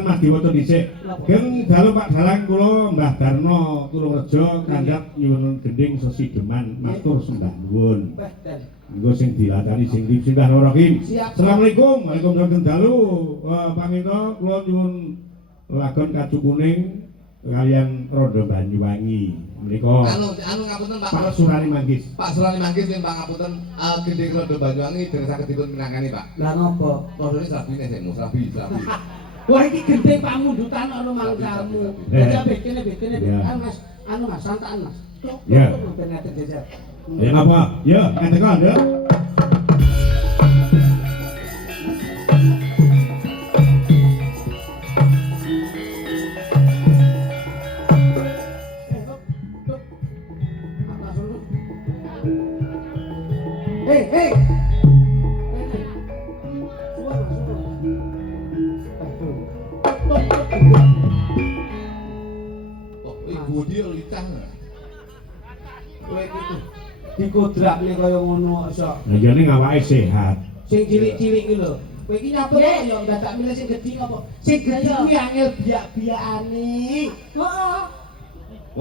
Mas diwaca dhisik. Geng dalu Pak Dalang kula Mbah Darno Purworejo kandhap nyuwun gending sesideman matur sembah nuwun. Nggo sing dilatari sing Bismillahirrahmanirrahim. Assalamualaikum. Waalaikumsalam dalu. Paminta kula nyuwun lagon kacu kuning kalian Rondo Banyuwangi. Menika anu ngapunten Pak. Pak Surani Manggis. Pak Surani Manggis yen pangapunten gending Rondo Banyuwangi dereng saged dipun minangkani Pak. Lah ngopo? Rodone slabine sik mu, slabi. Wah iki gendeng pamundutan ana mangkamu. Jajal bekene anu Mas santaan Mas. Ya. Ternyata jajal. Ya apa? Ya, ngetekan ya. Hei. Budi licah. Kowe iki dikodrakne kaya ngono iso. Lah jane ngawake sehat. Sing cilik-cilik iki lho. Kowe iki nyapa kok ya dadak milih sing gedhi apa? Sing gedhi kuwi angel biak-biakane. Heeh.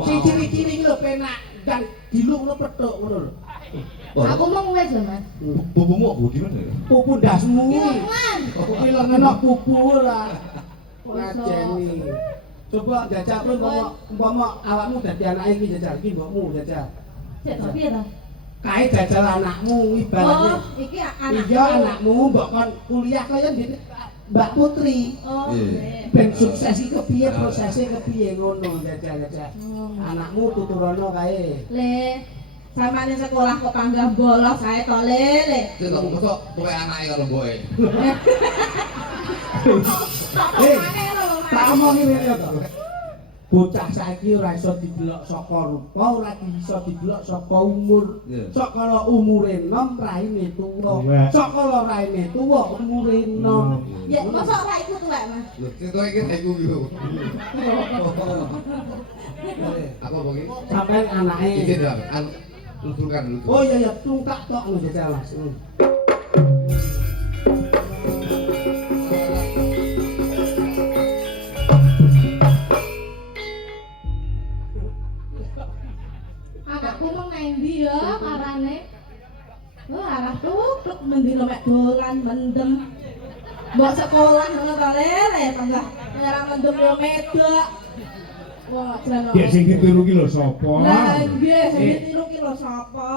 Sing cilik-cilik iki lho penak dan diluk ngono pethuk ngono lho. Aku mau wis lho, Mas. Pupumu Budi mana? Pupu ndasmu. Jangan. Kuwi lho ngenok pupu ora. Ngajeni. Coba jajal kowe umpama awakmu dadi anake iki jajal iki mbokmu jajal. Sik to piye to? Kae jajal anakmu ibaratnya. Oh, iki anakku. Iya anakmu mbok kon kuliah kaya ndek Mbak Putri. Oh, Ben sukses iki kepiye prosesnya kepiye ngono jajal. Anakmu tuturono kae. Le, sampeyan sekolah kok panggah bolos ae to, Le. Sik kok mosok kowe anake karo mboke. Tak omongi ngene to. Bocah saiki ora iso didelok saka rupa, ora iso didelok saka umur. Sok kala umure enom raine tuwa. Sok kala raine tuwa umure enom. Ya, mosok ora iku tuwek, Mas. Lho, sing kowe iki iku lho. Apa bengi? Sampeyan anake. Iki lho, luturkan dulu. Oh iya tungkak tok ngono jajal Mas. Anakku mung ngendi ya karane? Oh, arah tuk mendino mek dolan mendem. Mbok sekolah ngono to, Le, panggah ora mendem yo medok. Wah, jan. Dek sing ditiru ki lho sapa? Lah nggih, sing ditiru ki lho sapa?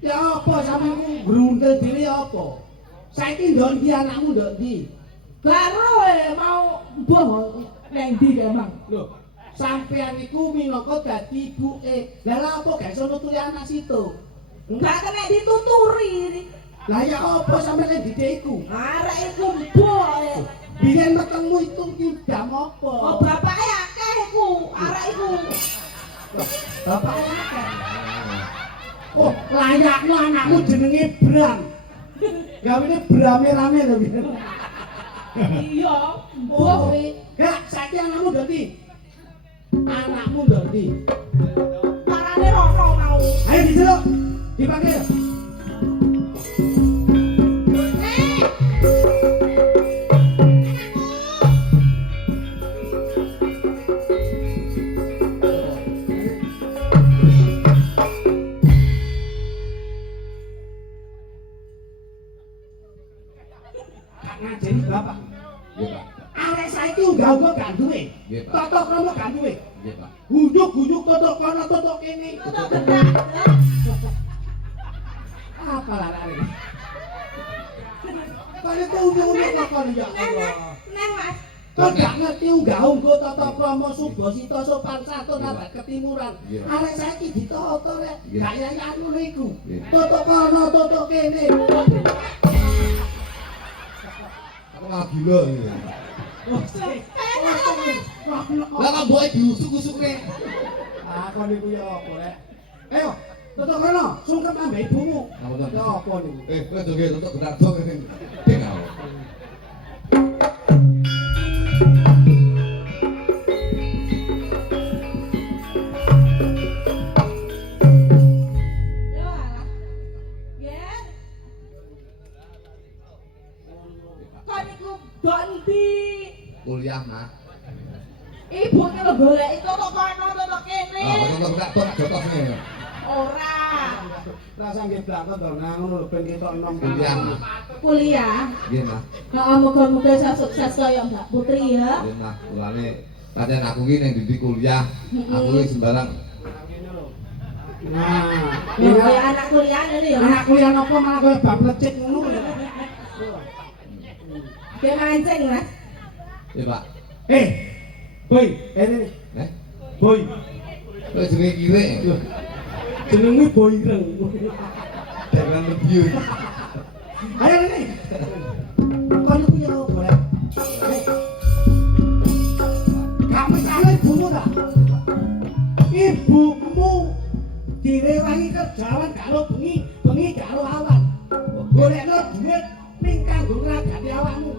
Ya apa sampeku grundel dhewe apa? Saiki ndon iki anakmu ndok ndi? Baru mau mbuh nang ndi emang? Lho, sampean iku minangka dadi ibuke. Lah lha apa gak iso nuturi anak situ? Enggak kena dituturi. Lah ya apa sampeyan nek didik iku? Arek iku mbuh. Biyen metengmu itu ki jam apa? Oh, bapake akeh iku, arek iku. Bapake akeh. Oh, layakno anakmu jenenge Bram. Gawene brame-rame lho biyen. Iya, mbuh kuwi. Gak saiki anakmu ndok ndi? Anakmu ndok ndi? Parane rono mau. Ayo diceluk. Dipanggil. Ngajeni bapak. Nggih, Pak. Arek saiki unggah-unggah gak duwe. Nggih, Pak. Totok kromo gak duwe. Nggih, Pak. Guyuk-guyuk totok kono totok kene. Tutuk gerak. Apa larane? Kali itu unik-unik kok kon ya Allah. Neng, Mas. Kok gak ngerti unggah-ungguh totok kromo Subasita sopan santun abad ketimuran. Arek saiki ditoto rek. Gak yayan ngono iku. Totok kono totok kene. Aku malah gila iki. Lah kok mboke diusuk-usukne. Ah, kon niku ya apa rek? Ayo, totok kono, sungkem ambek ibumu. Ngapunten. Ya apa niku? Kowe to nggih untuk gerak-gerak ngene. Dengar. Yo alah. Yen. Kon iku ndok ndi? kuliah mah. Ibu ki lho golek itu kok kono to kene. Oh, tak jotos ngene. Ora. Rasa nggih blangkon to nang ngono lho ben ketok enom Kuliah mah. Kuliah. Nggih mah. Heeh, muga-muga iso sukses kaya Mbak Putri ya. Nggih mah. Mulane pancen aku ki ning didik kuliah. Aku ki sembarang. Nah, Ya kaya anak kuliah ngene ya. anak kuliah napa malah koyo bab lecet ngono ya. Dia mancing, Mas. Ya, Pak. Boy, ini boy. Kok jenenge kirek. Jenengmu boy ireng. Jangan lebih. Ayo ini. Kon ku yo boleh. Kamu salah ibumu ta? Ibumu direwangi kerjaan karo bengi karo awan. Golekno duit ning kanggo ngragati awakmu.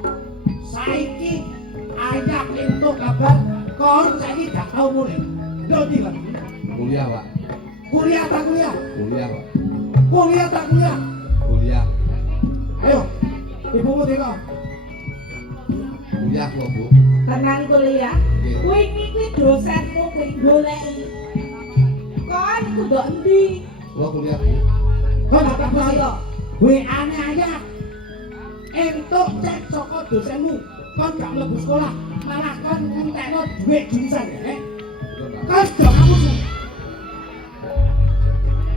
Saiki ayak entuk kabar kon saiki gak tau mulih. Lho ndi, Pak? Kuliah, Pak. Kuliah tak kuliah? Kuliah, Pak. Kuliah tak kuliah? Kuliah. Ayo, ibumu teko. Kuliah kok, Bu. Tenan kuliah. Kuwi iki dosenmu kuwi goleki. Kon kudu endi? Lo kuliah, Bu. Kon tak Ayo. percaya. WA-ne ayak. Entuk cek saka dosenmu. Kon gak mlebu sekolah, malah kon ngentekno dhuwit jurusan ya. Kon do kamu.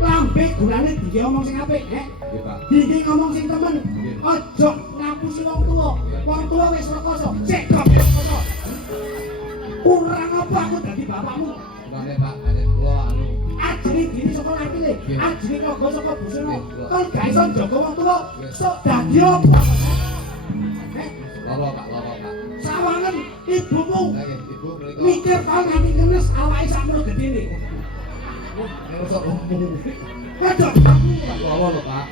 Lambe gulane dike omong sing apik, Nggih, Pak. dike ngomong sing temen. Aja ngapusi wong tuwa. Wong tuwa wis rekoso. Sik kok rekoso. Kurang apa aku dadi bapakmu? Mulane, Pak, pancen kula anu Ajine diri saka lakine, ajine kok saka busune. Kon gak iso njaga wong tuwa, sok dadi apa? loro, Pak, loro, Pak. Sawangen ibumu Nggih, Ibu mriko. mikir kok nganti ngenes awake sakmono gedene. Ngerusok umum. Kadok Loro lho, Pak.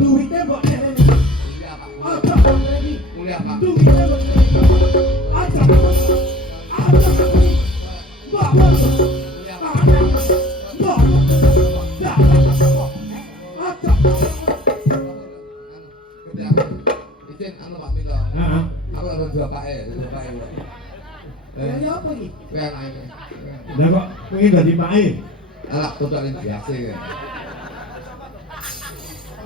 duwite mbok dereni. Kuliah, Pak. Aja dereni. Kuliah, Pak. Duwite mbok dereni. Aja. Aja. Mbok. Kuliah, Pak. Mbok. Ya. Aja. Kerja aku. Izin anu Pak Milo. Heeh. Aku ada bapake, bapake. Ya apa iki? Kowe anake. Lah kok pengen dadi pake? Anak totalin biasa ya.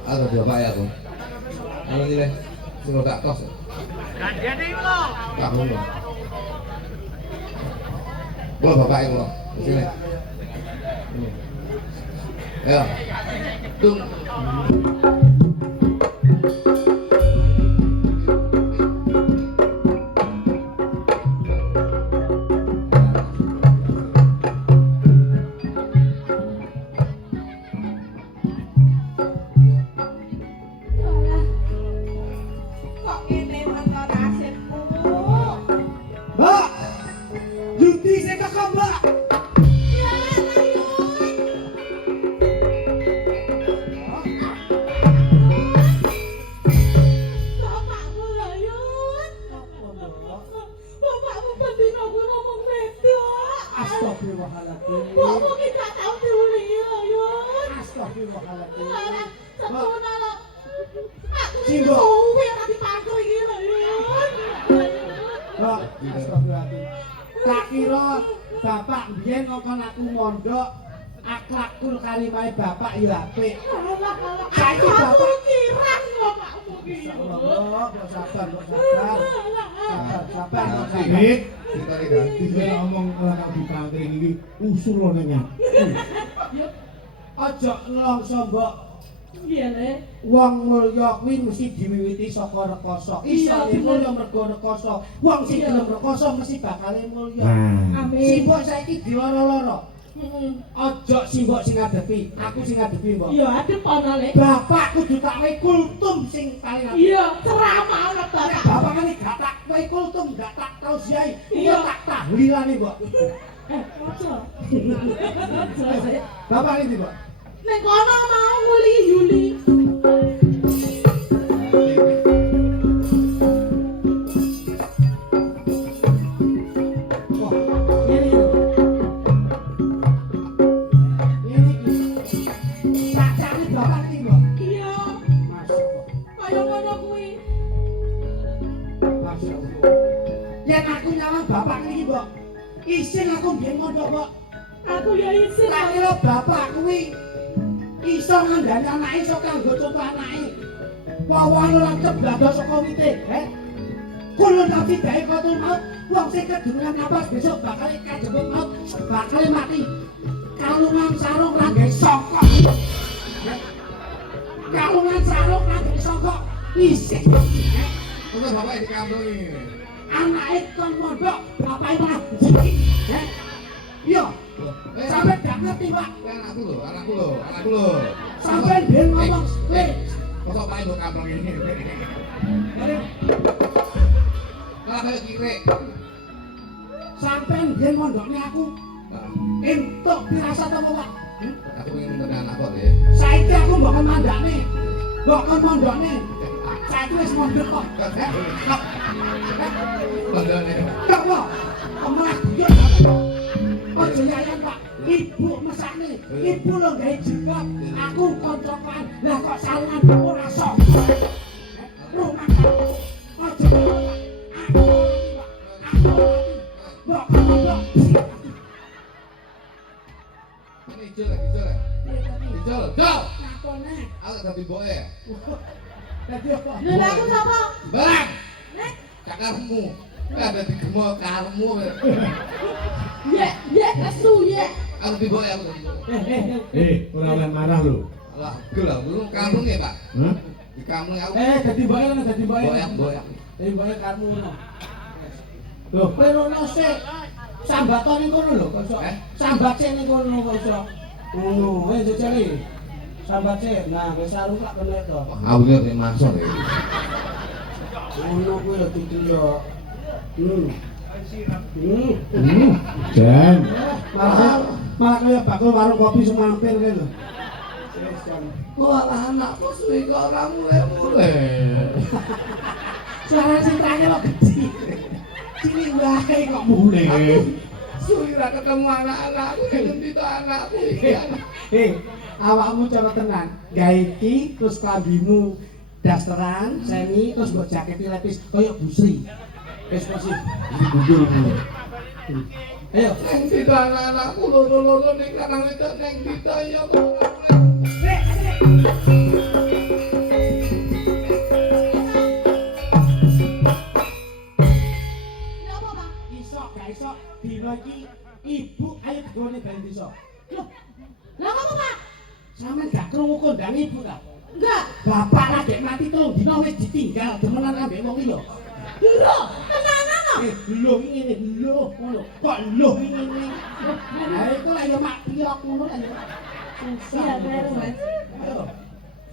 Ada bapake aku. Anu ini sing tak kos. Ganjane kula. Tak ngono. Kula bapake kula. Sini. Ya. Tung. Yalah. Kok ngene ana nasibku? Mbak. Yudi sing teko, Mbak. Ya ayo. Bapakmu layut. Bapakmu pendino kuwi ngomong wedok. Astagfirullahaladzim. Bapakmu ki gak tau diulingi layut. Astagfirullahaladzim. Alah, semono lho. Aku Singgo. suwi ora dipangku iki layut. Mbak, astagfirullahaladzim. Tak kira bapak biyen ngongkon aku mondok, akhlakul karimahe bapak ya apik. Saiki bapak kirang bapakmu ki. Allah, kok sabar, kok sabar. Sabar, kok sabar. Dik, Kita iki ganti. iki ngomong ora dipangkring iki usul lho nang. Aja nlongso, Mbok. Iya, Le. Wong mulya kuwi mesti diwiwiti saka rekoso. Iso Iya, mulya mergo rekoso. Wong sing gelem rekoso mesti bakal mulya. Nah, Amin. Simbok saiki diloro-loro. Heeh. Aja simbok sing ngadepi, aku sing ngadepi, Mbok. Iya, adep ana, Le. Bapak kudu tak wehi kultum sing paling apik. Iya, ceramah ana bapak. Bapak kan gak tak wehi kultum, gak tak tausiai. Iya. Iya tak tahlilane, Mbok. Ojo. Ojo, Le. Bapak ini, Mbok. Ning kono mau nguli Yuli. Wah, ini. Ini. Cacane bapak iki, Mbok. Iya, Masyaallah. kaya ngono kuwi. Masyaallah. Yen aku nyawang bapak niki, Mbok. Isin aku mbiyen mondok, Mbok. Aku ya isin. Tak kira bapak kuwi iso ngandani anake iso kanggo conto anake. Wawane lancep blado saka wite, Kulon tapi dae kotor maut, wong sing kedunungan napas besok bakal kajebut maut, bakal mati. Kalungan sarung ra gawe songkok. Kalungan sarung ra gawe songkok. Isih. Terus bapak di kampung ini. Anake kon mondok, bapake malah jeki. Yo, sampe gak ngerti, Pak. Anakku lho. Sampe ben ngomong, Kosok main di kampung ini. Malah kayak kire. sampe ben mondokne aku entuk pirasat apa, Pak? Aku ingin ngundang anak kok ya. Saiki aku mbok kon mandane. Mbok kon mondokne. Saiki wis mondok kok. Mondokne. Kok kok? Omah yo. Ojo yayan, Pak. Ibu mesakne. Ibu lho gawe jilbab. Aku koncokan. Lah kok salingan ora sok. Rumah kamu. Ojo. Aku. Mbok kon mondok. Ini Ijol. Nakone. Aku dadi boke. Dadi apa? Lha aku sapa? Barang. Nek, Cakarmu. Ada di gemol karmu. ye asu ye. Aku di boke aku. Ora oleh marah lho. Lah, gelem lu kampung ya, Pak. Hah? Di kampung aku. Dadi boke ngono, dadi boke. Boyak. Dadi boke karmu ngono. Loh, perono sik. Sambaton ning kono lho, kok iso. Sambat sik ning kono kok iso. Ngono, jejeli. Sambat sik. Nah, wis sarung lak kene to. Awune nek masuk ya. Ngono kuwi lho iki yo. Jan. Malah kaya bakul warung kopi semampir kae lho. Wis jan. Wah, anakku suwi kok ora mulai. Suara sing terakhir kok gede. Cilik wae kok mulai. Suwi ora ketemu anak-anakku, ngendi to anakku iki. Awakmu coba tenan. Gawe iki terus klambimu dasteran, semi terus mbok jaketi lepis koyo busri. Wis posisi. Ayo. Ngendi to anak-anakku loro-loro ning lanang wedok ning dita ya kok. Napa, Pak? Iso, gak iso. Dino iki ibu ayo digone ben iso. Loh, Lah apa, Pak? sampean gak krungu kondang ibu ta? Enggak. Bapak lagi mati telung dino wis ditinggal demenan ambek wong iki lho. Lho, tenanan lho. Lho ngene lho ngono. Kok lho ngene. Lah iku lek yo mak piyok ngono kan yo. Iya, bener, Mas. Ayo.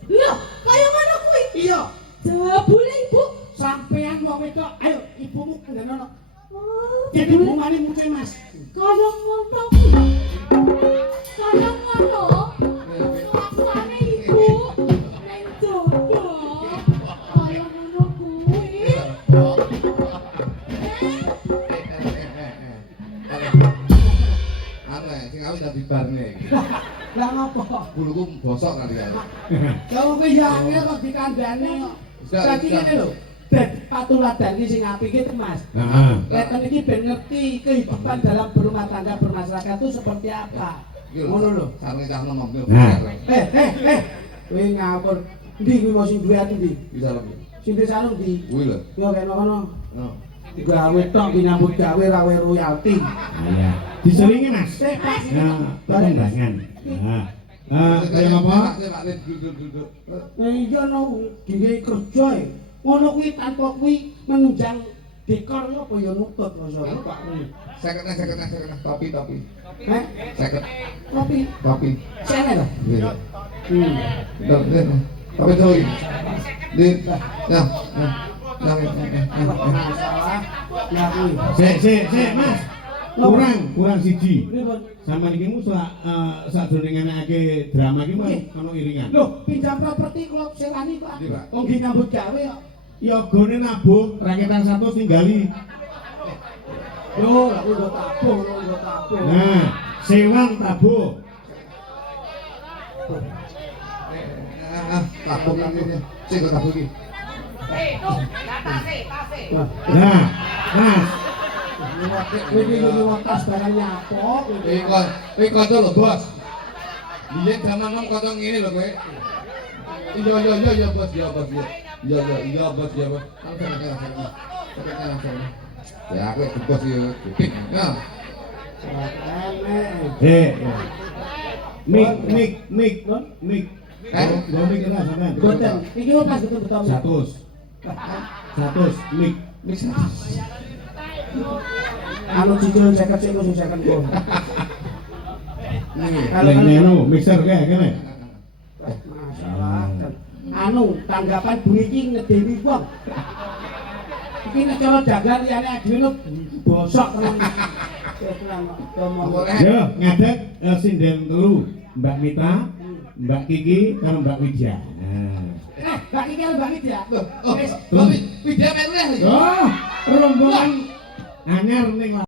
Lho, kaya ngono kuwi. Iya, Jebule Ibu. sampean wong wedok, ayo ibumu kendenono. Oh, Jadi bungane muce Mas. kaya ngono kuwi. Kaya ngono. Kelakuane Ibu ning jowo. Kaya ngono kuwi. Sing awit dadi barne iki. Lah ngopo? Buluku bosok kali ya. Lah wong kuwi yange kok dikandani kok. Dadi ngene lho. Dadi patuladan iki sing apik iki Mas. Heeh. Leten iki ben ngerti kehidupan dalam berumah tangga bermasyarakat itu seperti apa. Ngono lho. Sareng cah ngomong yo. Nah. Kowe ngawur. Ndi kuwi mau sing duwe ati ndi? Bisa lebih. Sing duwe sarung ndi? Kuwi lho. Yo kene kono. No. Gawe tok ki nyambut gawe rawe royalti. Iya. Diseringi, Mas. Sik, Mas. Nah, bareng-barengan. Nah. Kaya apa? Pak Lin duduk. Iya no, digawe kerja e. Ngono kuwi tanpa kuwi menunjang dekor apa ya nutut rasa Pak kuwi. Seket topi. Heh, Seket kopi. Sene lho. Iya. Tapi tuh. Din. Nah. Masalah. Lah kuwi. Sik, Mas. Kurang siji. Pripun? Sama iki mu sadurunge anake drama iki ono iringan. Loh, pinjam properti kula sewani Pak. Iya, Pak. Wong ki nyambut gawe kok. Ya gone nabuh rakitan 100 tinggali. Yo, lha kuwi nggo tabuh. Nah, sewang tabuh. Tabung iki. Sing tabuh iki. Nah, Mas. Ini watas barang nyapok. Kowe kanca lho, Bos. Biyen zaman nom kanca ngene lho kowe. Iya bos, iya bos. Ya aku bos ya. Ya. Mik. Gua mik kena sampean. Boten, iki pas betul-betul. 100 mik. Anu cicil 50 sing khusus 50 kon. Leng mixer kae kene. Masalah. Anu tanggapan bunyi iki ngedeni wong. Iki nek cara dagang liyane adine bosok tenan. Yo, ngadet sinden telu, Mbak Mita, Mbak Kiki karo Mbak Widya. Nah. Mbak Kiki karo Mbak Widya. Oh, Widya melu ya. Oh, rombongan anyar ning